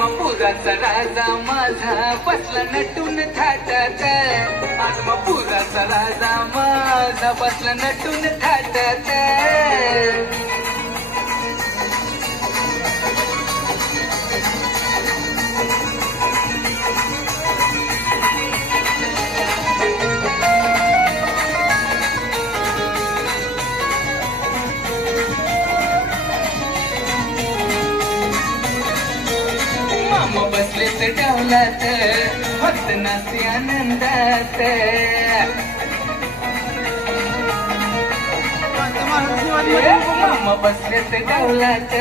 आदमापुराचा राजा माझा बसला नटून थाटात. आदमापुराचा राजा माझा बसला नटून थाटात. बसलेत डौलात फक्त नाचते आनंदात. मामा बसलेत डौलात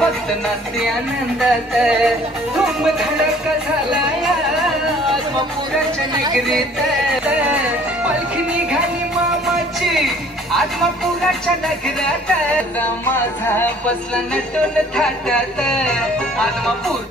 फक्त नाचते आनंदात. धूम धडका झाला आदमापुराच्या नगरीत. पालखी निघाली मामाची आदमापुराच्या नगरात. माझा बसला नटून थाटात. आदमापूर